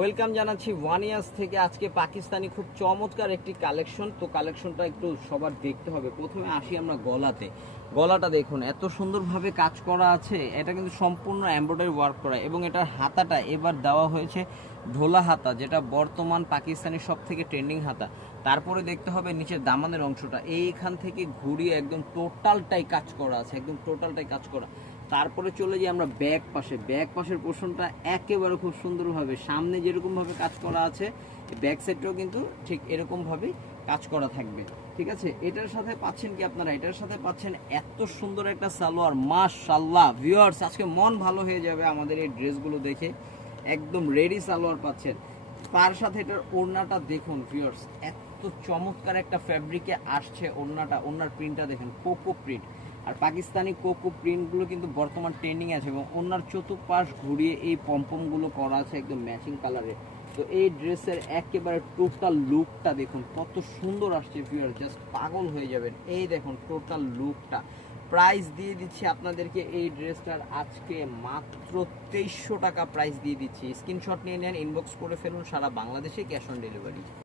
Welcome জানাচ্ছি one years থেকে। আজকে পাকিস্তানি খুব চমৎকার একটি কালেকশন। তো কালেকশনটা একটু সবার দেখতে হবে। প্রথমে আসি আমরা গলাতে। গলাটা দেখুন, এত সুন্দরভাবে কাজ করা আছে। এটা কিন্তু সম্পূর্ণ এমব্রয়ডারি ওয়ার্ক করা এবং এটার হাতাটা এবার দেওয়া হয়েছে ঢোলা হাতা, যেটা বর্তমান পাকিস্তানের সব থেকে ট্রেন্ডিং হাতা। তারপরে দেখতে হবে নিচের দামানের অংশটা। এইখান থেকে ঘুরিয়ে একদম টোটালটাই কাজ করা আছে, একদম টোটালটাই কাজ করা। তারপরে চলে যাই আমরা ব্যাক পাশে। ব্যাক পাশের পোর্শনটা একেবারে খুব সুন্দরভাবে, সামনে যেরকমভাবে কাজ করা আছে ব্যাক সাইডটাও কিন্তু ঠিক এরকমভাবেই কাজ করা থাকবে। ঠিক আছে? এটার সাথে পাচ্ছেন কি আপনারা? এটার সাথে পাচ্ছেন এত সুন্দর একটা সালোয়ার। মাশাল্লাহ ভিউয়ার্স আজকে মন ভালো হয়ে যাবে আমাদের এই ড্রেসগুলো দেখে। একদম রেডি সালোয়ার পাচ্ছেন। তার সাথে এটার ওড়নাটা দেখুন ভিউয়ার্স এত চমৎকার একটা ফ্যাব্রিকে আসছে ওড়নাটা, ওড়নার প্রিন্টটা দেখেন কোকো প্রিন্ট আর পাকিস্তানি কোকো প্রিন্টগুলো কিন্তু বর্তমান ট্রেন্ডিং আছে এবং ওনার চতুর্পাশ ঘুরিয়ে এই পম্পমগুলো করা আছে একদম ম্যাচিং কালারে তো এই ড্রেসের একেবারে টোটাল লুকটা দেখুন, কত সুন্দর আসছে ভিউয়ার জাস্ট পাগল হয়ে যাবেন। এই দেখুন টোটাল লুকটা প্রাইস দিয়ে দিচ্ছি আপনাদেরকে এই ড্রেসটার আজকে মাত্র তেইশশো টাকা প্রাইস দিয়ে দিচ্ছি। স্ক্রিনশট নিয়ে নেন ইনবক্স করে ফেলুন, সারা বাংলাদেশে ক্যাশ অন ডেলিভারি